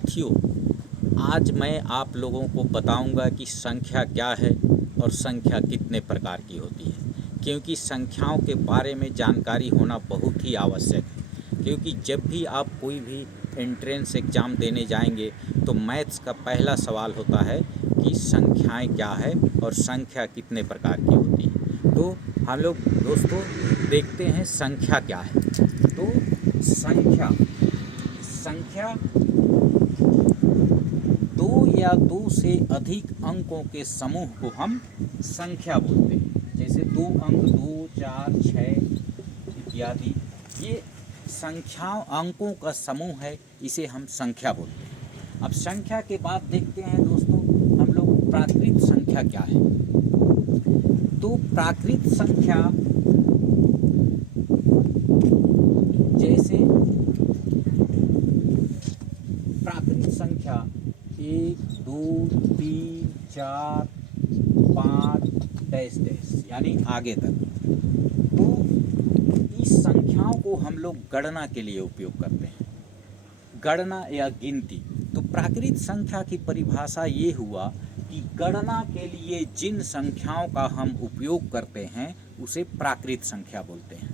साथियों, आज मैं आप लोगों को बताऊंगा कि संख्या क्या है और संख्या कितने प्रकार की होती है, क्योंकि संख्याओं के बारे में जानकारी होना बहुत ही आवश्यक है। क्योंकि जब भी आप कोई भी एंट्रेंस एग्ज़ाम देने जाएंगे तो मैथ्स का पहला सवाल होता है कि संख्याएं क्या है और संख्या कितने प्रकार की होती है। तो हम लोग दोस्तों देखते हैं संख्या क्या है। तो संख्या दो या दो से अधिक अंकों के समूह को हम संख्या बोलते हैं। जैसे 2 अंक 2, 4, 6 इत्यादि, ये संख्याओं अंकों का समूह है, इसे हम संख्या बोलते हैं। अब संख्या के बाद देखते हैं दोस्तों हम लोग प्राकृत संख्या क्या है। तो प्राकृत संख्या जैसे प्राकृत संख्या 1, 2, 3, 4, 5 डैश डैश यानी आगे तक। तो इस संख्याओं को हम लोग गणना के लिए उपयोग करते हैं, गणना या गिनती। तो प्राकृत संख्या की परिभाषा ये हुआ कि गणना के लिए जिन संख्याओं का हम उपयोग करते हैं उसे प्राकृत संख्या बोलते हैं।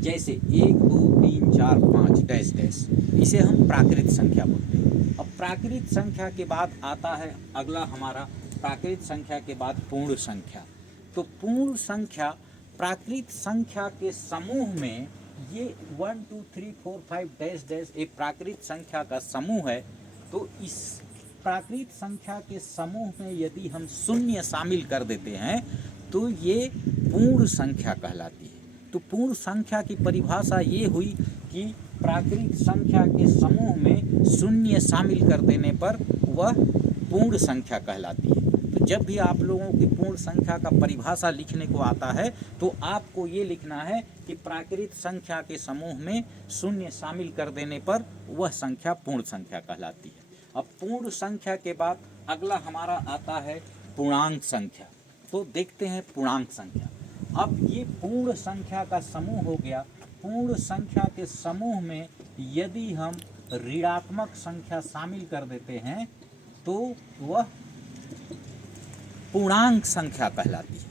जैसे 1, 2, 3, 4, 5 डैश डैश, इसे हम प्राकृत संख्या बोलते हैं। अब प्राकृत संख्या के बाद आता है अगला हमारा, प्राकृत संख्या के बाद पूर्ण संख्या। तो पूर्ण संख्या प्राकृत संख्या के समूह में, ये 1, 2, 3, 4, 5 डैश डैश एक प्राकृत संख्या का समूह है। तो इस प्राकृत संख्या के समूह में यदि हम शून्य शामिल कर देते हैं तो ये पूर्ण संख्या कहलाती है। तो पूर्ण संख्या की परिभाषा ये हुई कि प्राकृत संख्या के समूह में शून्य शामिल कर देने पर वह पूर्ण संख्या कहलाती है। तो जब भी आप लोगों की पूर्ण संख्या का परिभाषा लिखने को आता है तो आपको ये लिखना है कि प्राकृत संख्या के समूह में शून्य शामिल कर देने पर वह संख्या पूर्ण संख्या कहलाती है। अब पूर्ण संख्या के बाद अगला हमारा आता है पूर्णांक संख्या। तो देखते हैं पूर्णांक संख्या। अब ये पूर्ण संख्या का समूह हो गया। पूर्ण संख्या के समूह में यदि हम ऋणात्मक संख्या शामिल कर देते हैं तो वह पूर्णांक संख्या कहलाती है।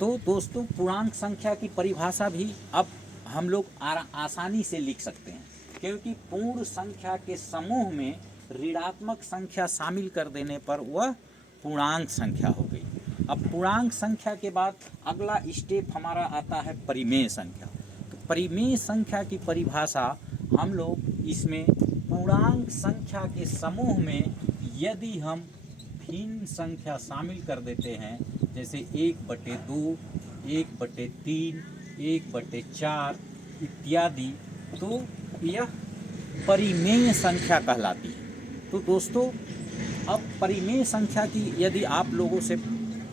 तो दोस्तों पूर्णांक संख्या की परिभाषा भी अब हम लोग आसानी से लिख सकते हैं, क्योंकि पूर्ण संख्या के समूह में ऋणात्मक संख्या शामिल कर देने पर वह पूर्णांक संख्या हो गई। अब पूर्णांक संख्या के बाद अगला स्टेप हमारा आता है परिमेय संख्या। तो परिमेय संख्या की परिभाषा हम लोग इसमें पूर्णांक संख्या के समूह में यदि हम भिन्न संख्या शामिल कर देते हैं, जैसे 1/2, 1/3, 1/4 इत्यादि, तो यह परिमेय संख्या कहलाती है। तो दोस्तों अब परिमेय संख्या की यदि आप लोगों से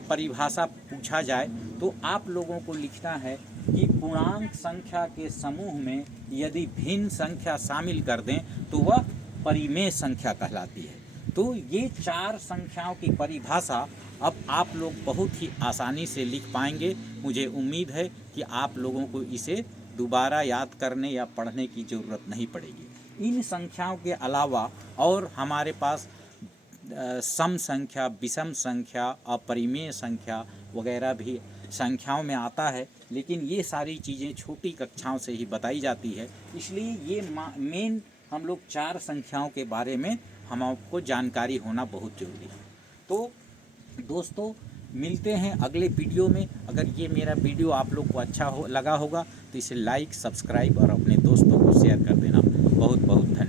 परिभाषा पूछा जाए तो आप लोगों को लिखना है कि पूर्णांक संख्या के समूह में यदि भिन्न संख्या शामिल कर दें तो वह परिमेय संख्या कहलाती है। तो ये 4 संख्याओं की परिभाषा अब आप लोग बहुत ही आसानी से लिख पाएंगे। मुझे उम्मीद है कि आप लोगों को इसे दोबारा याद करने या पढ़ने की ज़रूरत नहीं पड़ेगी। इन संख्याओं के अलावा और हमारे पास सम संख्या, विषम संख्या, अपरिमेय संख्या वगैरह भी संख्याओं में आता है, लेकिन ये सारी चीज़ें छोटी कक्षाओं से ही बताई जाती है। इसलिए ये मेन हम लोग 4 संख्याओं के बारे में हम आपको जानकारी होना बहुत ज़रूरी है। तो दोस्तों मिलते हैं अगले वीडियो में। अगर ये मेरा वीडियो आप लोग को अच्छा लगा होगा तो इसे लाइक, सब्सक्राइब और अपने दोस्तों को शेयर कर देना। बहुत बहुत धन्यवाद।